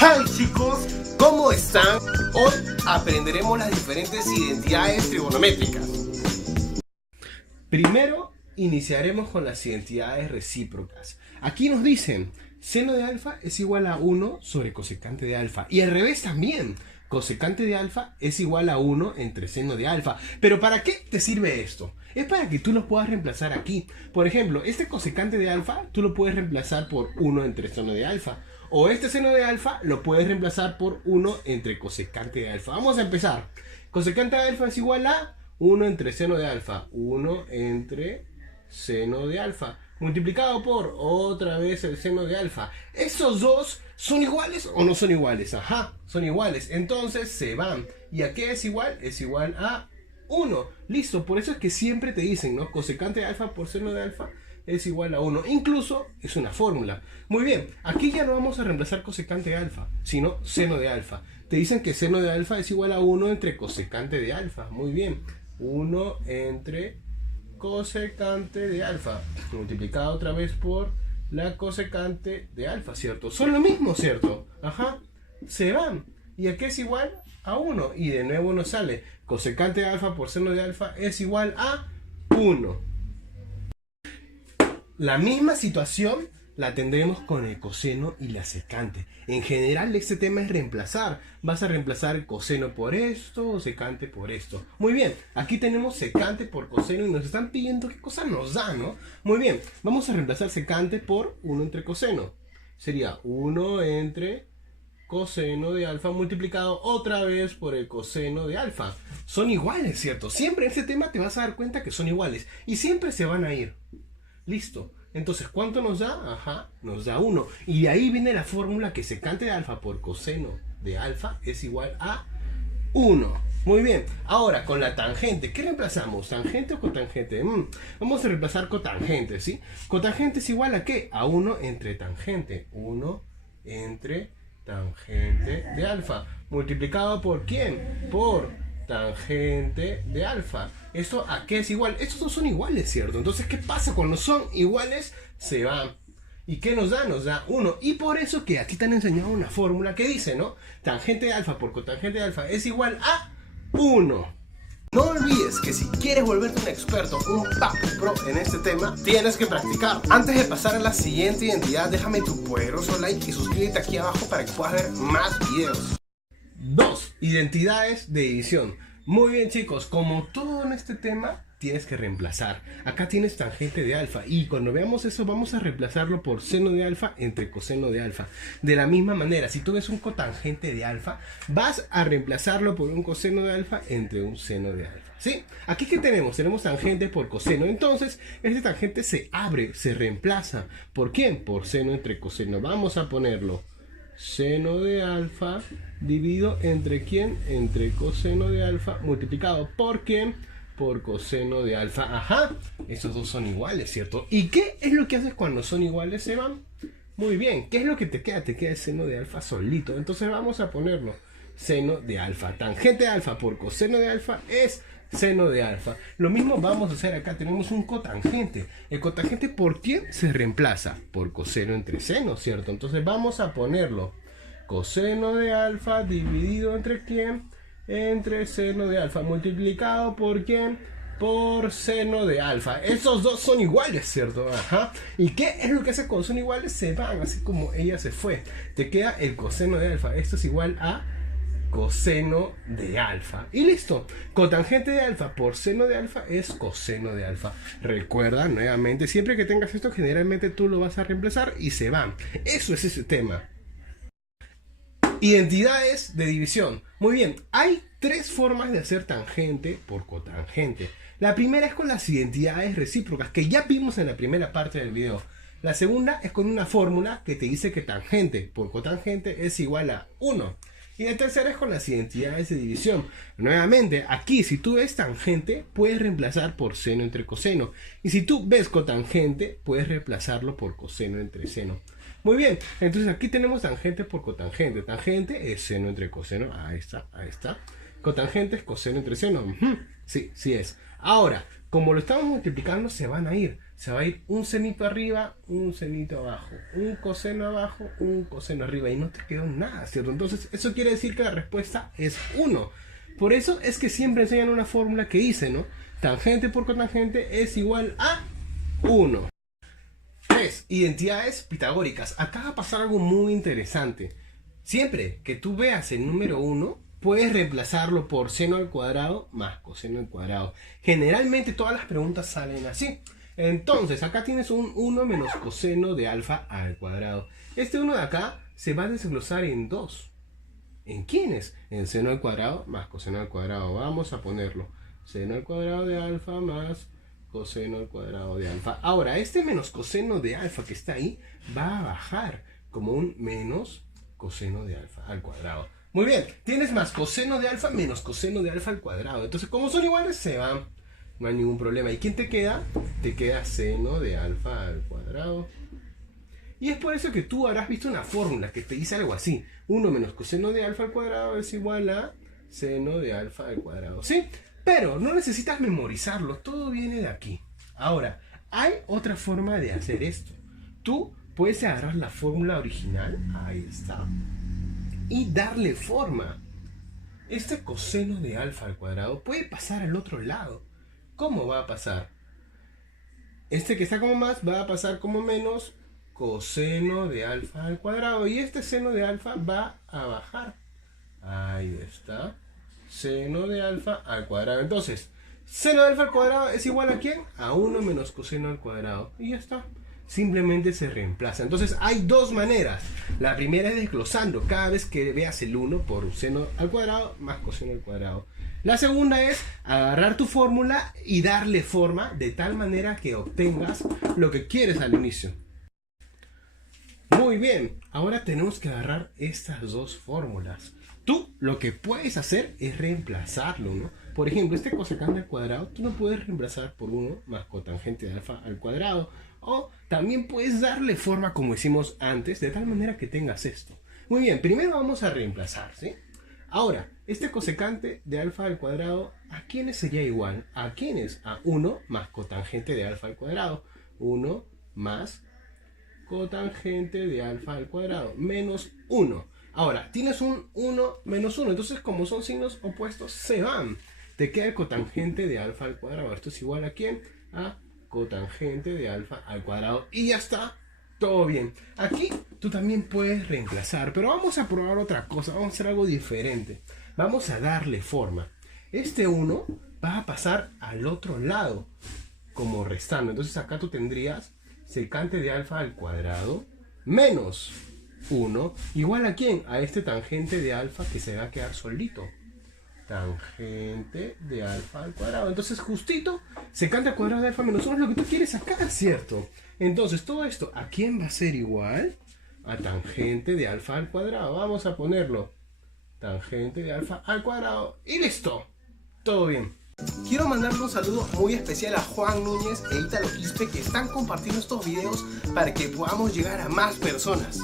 Hi chicos, ¿cómo están? Hoy aprenderemos las diferentes identidades trigonométricas. Primero iniciaremos con las identidades recíprocas. Aquí nos dicen seno de alfa es igual a 1 sobre cosecante de alfa. Y al revés también. Cosecante de alfa es igual a 1 entre seno de alfa. ¿Pero para qué te sirve esto? Es para que tú lo puedas reemplazar aquí. Por ejemplo, este cosecante de alfa tú lo puedes reemplazar por 1 entre seno de alfa. O este seno de alfa lo puedes reemplazar por 1 entre cosecante de alfa. Vamos a empezar. Cosecante de alfa es igual a 1 entre seno de alfa. 1 entre seno de alfa. Multiplicado por otra vez el seno de alfa. ¿Esos dos son iguales o no son iguales? Ajá, son iguales. Entonces se van. ¿Y a qué es igual? Es igual a 1. Listo, por eso es que siempre te dicen, ¿no? Cosecante de alfa por seno de alfa es igual a 1. Incluso es una fórmula. Muy bien, aquí ya no vamos a reemplazar cosecante de alfa, sino seno de alfa. Te dicen que seno de alfa es igual a 1 entre cosecante de alfa. Muy bien, 1 entre cosecante de alfa multiplicado otra vez por la cosecante de alfa, ¿cierto? Son lo mismo, ¿cierto? Ajá, se van. ¿Y a qué es igual? A 1. Y de nuevo nos sale cosecante de alfa por seno de alfa es igual a 1. La misma situación la tendremos con el coseno y la secante. En general este tema es reemplazar. Vas a reemplazar el coseno por esto o secante por esto. Muy bien, aquí tenemos secante por coseno y nos están pidiendo qué cosa nos da, ¿no? Muy bien, vamos a reemplazar secante por 1 entre coseno. Sería 1 entre coseno de alfa multiplicado otra vez por el coseno de alfa. Son iguales, ¿cierto? Siempre en este tema te vas a dar cuenta que son iguales y siempre se van a ir. Listo. Entonces, ¿cuánto nos da? Ajá, nos da 1. Y de ahí viene la fórmula que secante de alfa por coseno de alfa es igual a 1. Muy bien. Ahora, con la tangente, ¿qué reemplazamos? ¿Tangente o cotangente? Vamos a reemplazar cotangente, ¿sí? Cotangente es igual a ¿qué? A 1 entre tangente. 1 entre tangente de alfa. ¿Multiplicado por quién? Por tangente de alfa. ¿Esto a qué es igual? Estos dos son iguales, ¿cierto? Entonces, ¿qué pasa? Cuando son iguales, se van. ¿Y qué nos da? Nos da 1. Y por eso que aquí te han enseñado una fórmula que dice, ¿no? Tangente de alfa por cotangente de alfa es igual a 1. No olvides que si quieres volverte un experto, un papu pro en este tema, tienes que practicar. Antes de pasar a la siguiente identidad, déjame tu poderoso like y suscríbete aquí abajo para que puedas ver más videos. 2. Identidades de división. Muy bien chicos, como todo en este tema tienes que reemplazar. Acá tienes tangente de alfa y cuando veamos eso vamos a reemplazarlo por seno de alfa entre coseno de alfa. De la misma manera, si tú ves un cotangente de alfa, vas a reemplazarlo por un coseno de alfa entre un seno de alfa. ¿Sí? Aquí ¿qué tenemos? Tenemos tangente por coseno. Entonces, este tangente se abre, se reemplaza. ¿Por quién? Por seno entre coseno. Vamos a ponerlo. Seno de alfa dividido entre quién, entre coseno de alfa multiplicado por quién, por coseno de alfa. Ajá, esos dos son iguales, ¿cierto? ¿Y qué es lo que haces cuando son iguales, se van? Muy bien, ¿qué es lo que te queda? Te queda el seno de alfa solito. Entonces vamos a ponerlo, seno de alfa. Tangente de alfa por coseno de alfa es seno de alfa. Lo mismo vamos a hacer acá. Tenemos un cotangente. El cotangente, ¿por quién se reemplaza? Por coseno entre seno, ¿cierto? Entonces vamos a ponerlo. Coseno de alfa dividido entre quién? Entre seno de alfa. Multiplicado por quién? Por seno de alfa. Esos dos son iguales, ¿cierto? Ajá. ¿Y qué es lo que hace cuando son iguales? Se van, así como ella se fue. Te queda el coseno de alfa. Esto es igual a coseno de alfa. Y listo. Cotangente de alfa por seno de alfa es coseno de alfa. Recuerda nuevamente, siempre que tengas esto, generalmente tú lo vas a reemplazar y se van. Eso es ese tema. Identidades de división. Muy bien, hay 3 formas de hacer tangente por cotangente. La primera es con las identidades recíprocas, que ya vimos en la primera parte del video. La segunda es con una fórmula que te dice que tangente por cotangente es igual a 1. Y la tercera es con las identidades de división. Nuevamente, aquí si tú ves tangente, puedes reemplazar por seno entre coseno. Y si tú ves cotangente, puedes reemplazarlo por coseno entre seno. Muy bien, entonces aquí tenemos tangente por cotangente. Tangente es seno entre coseno. Ahí está, ahí está. Cotangente es coseno entre seno. Sí, sí es. Ahora, como lo estamos multiplicando, se van a ir. se va a ir un senito arriba, un senito abajo, un coseno abajo, un coseno arriba y no te quedó nada, ¿cierto? Entonces eso quiere decir que la respuesta es 1. Por eso es que siempre enseñan una fórmula que dice, ¿no? Tangente por cotangente es igual a 1. 3. Identidades pitagóricas. Acá va a pasar algo muy interesante. Siempre que tú veas el número 1, puedes reemplazarlo por seno al cuadrado más coseno al cuadrado. Generalmente todas las preguntas salen así. Entonces, acá tienes un 1 menos coseno de alfa al cuadrado. Este 1 de acá se va a desglosar en 2. ¿En quiénes? En seno al cuadrado más coseno al cuadrado. Vamos a ponerlo. Seno al cuadrado de alfa más coseno al cuadrado de alfa. Ahora, este menos coseno de alfa que está ahí va a bajar como un menos coseno de alfa al cuadrado. Muy bien, tienes más coseno de alfa menos coseno de alfa al cuadrado. Entonces, como son iguales, se van. No hay ningún problema. ¿Y quién te queda? Te queda seno de alfa al cuadrado. Y es por eso que tú habrás visto una fórmula que te dice algo así. 1 menos coseno de alfa al cuadrado es igual a seno de alfa al cuadrado. ¿Sí? Pero no necesitas memorizarlo. Todo viene de aquí. Ahora, hay otra forma de hacer esto. Tú puedes agarrar la fórmula original. Ahí está. Y darle forma. Este coseno de alfa al cuadrado puede pasar al otro lado. ¿Cómo va a pasar? Este que está como más va a pasar como menos coseno de alfa al cuadrado. Y este seno de alfa va a bajar. Ahí está. Seno de alfa al cuadrado. Entonces, seno de alfa al cuadrado es igual a ¿quién? A 1 menos coseno al cuadrado. Y ya está. Simplemente se reemplaza. Entonces hay dos maneras. La primera es desglosando cada vez que veas el 1 por seno al cuadrado más coseno al cuadrado. La segunda es agarrar tu fórmula y darle forma de tal manera que obtengas lo que quieres al inicio. Muy bien, ahora tenemos que agarrar estas dos fórmulas. Tú lo que puedes hacer es reemplazarlo, ¿no? Por ejemplo, este cosecante al cuadrado, tú no puedes reemplazar por 1 más cotangente de alfa al cuadrado. O también puedes darle forma como hicimos antes, de tal manera que tengas esto. Muy bien, primero vamos a reemplazar, ¿sí? Ahora, este cosecante de alfa al cuadrado, ¿a quiénes sería igual? ¿A quiénes? A 1 más cotangente de alfa al cuadrado. 1 más cotangente de alfa al cuadrado, menos 1. Ahora, tienes un 1 menos 1, entonces como son signos opuestos, se van. Te queda el cotangente de alfa al cuadrado. Esto es igual a ¿quién? A cotangente de alfa al cuadrado. Y ya está. Todo bien. Aquí tú también puedes reemplazar, pero vamos a probar otra cosa. Vamos a hacer algo diferente. Vamos a darle forma. Este 1 va a pasar al otro lado como restando. Entonces acá tú tendrías secante de alfa al cuadrado menos 1. ¿Igual a quién? A este tangente de alfa que se va a quedar solito. Tangente de alfa al cuadrado. Entonces justito, secante al cuadrado de alfa menos 1 es lo que tú quieres sacar, ¿cierto? Entonces todo esto, ¿a quién va a ser igual? A tangente de alfa al cuadrado. Vamos a ponerlo. Tangente de alfa al cuadrado. Y listo. Todo bien. Quiero mandarle un saludo muy especial a Juan Núñez e Ítalo Quispe, que están compartiendo estos videos para que podamos llegar a más personas.